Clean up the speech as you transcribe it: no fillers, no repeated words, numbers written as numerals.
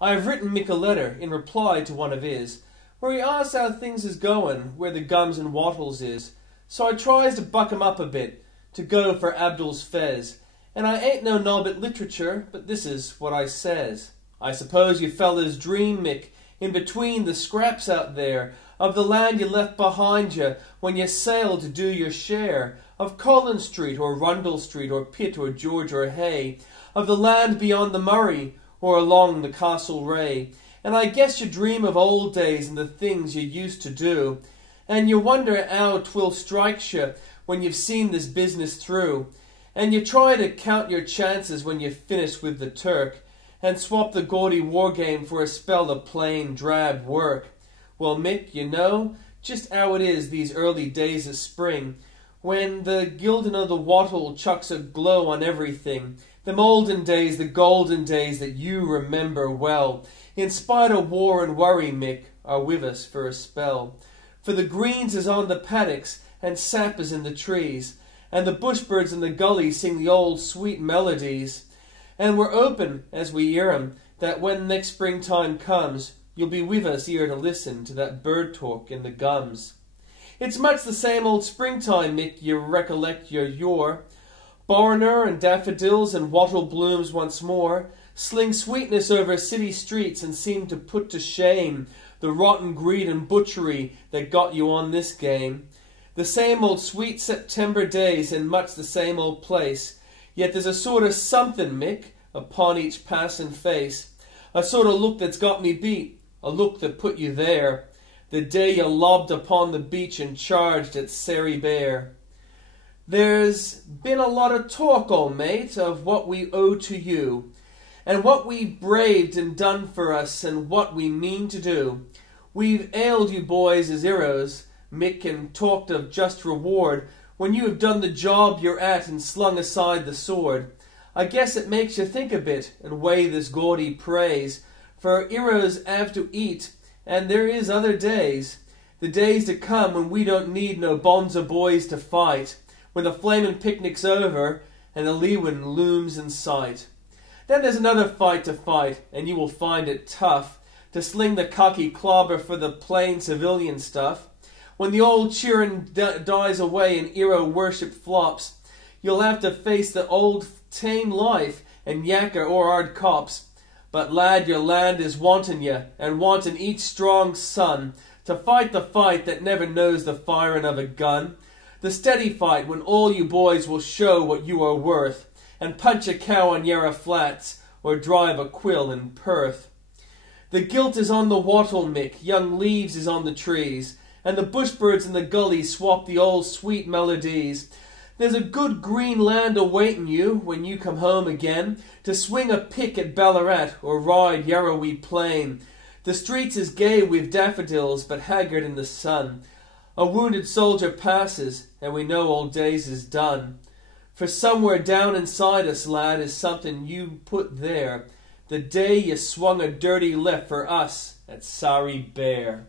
I have written Mick a letter in reply to one of his, where he asks how things is going where the gums and wattles is. So I tries to buck him up a bit, to go for Abdul's fez. And I ain't no knob at literature, but this is what I says. I suppose you fellas dream, Mick, in between the scraps out there, of the land you left behind you when you sailed to do your share, of Collins Street or Rundle Street or Pitt or George or Hay, of the land beyond the Murray or along the Castle Ray. And I guess you dream of old days and the things you used to do, and you wonder how 'twill strike you when you've seen this business through, and you try to count your chances when you finish with the Turk, and swap the gaudy war game for a spell of plain, drab work. Well, Mick, you know just how it is these early days of spring, when the gilding of the wattle chucks a glow on everything. Them olden days, the golden days that you remember well, in spite of war and worry, Mick, are with us for a spell. For the greens is on the paddocks, and sap is in the trees, and the bushbirds in the gullies sing the old sweet melodies. And we're open, as we hear 'em, that when next springtime comes, you'll be with us here to listen to that bird talk in the gums. It's much the same old springtime, Mick, you recollect your yore. Borner and daffodils and wattle blooms once more sling sweetness over city streets and seem to put to shame the rotten greed and butchery that got you on this game. The same old sweet September days in much the same old place, yet there's a sort of something, Mick, upon each passing face, a sort of look that's got me beat, a look that put you there, the day you lobbed upon the beach and charged at SARI BAIR. There's been a lot of talk, old mate, of what we owe to you, and what we've braved and done for us, and what we mean to do. We've hailed you boys as heroes, Mick, and talked of just reward when you have done the job you're at and slung aside the sword. I guess it makes you think a bit and weigh this gaudy praise, for heroes have to eat, and there is other days, the days to come when we don't need no bonza boys to fight, when the flamin' picnic's over and the Leewin looms in sight. Then there's another fight to fight, and you will find it tough to sling the cocky clobber for the plain civilian stuff. When the old cheerin' dies away and hero worship flops, you'll have to face the old tame life and yakka or hard cops. But lad, your land is wantin' you, and wantin' each strong son, to fight the fight that never knows the firin' of a gun. The steady fight when all you boys will show what you are worth, and punch a cow on Yarra Flats, or drive a quill in Perth. The gilt is on the wattle, Mick, young leaves is on the trees, and the bushbirds in the gullies swap the old sweet melodies. There's a good green land awaiting you when you come home again, to swing a pick at Ballarat or ride Yarrowee Plain. The streets is gay with daffodils, but haggard in the sun. A wounded soldier passes, and we know old days is done. For somewhere down inside us, lad, is something you put there, the day you swung a dirty left for us at SARI BAIR.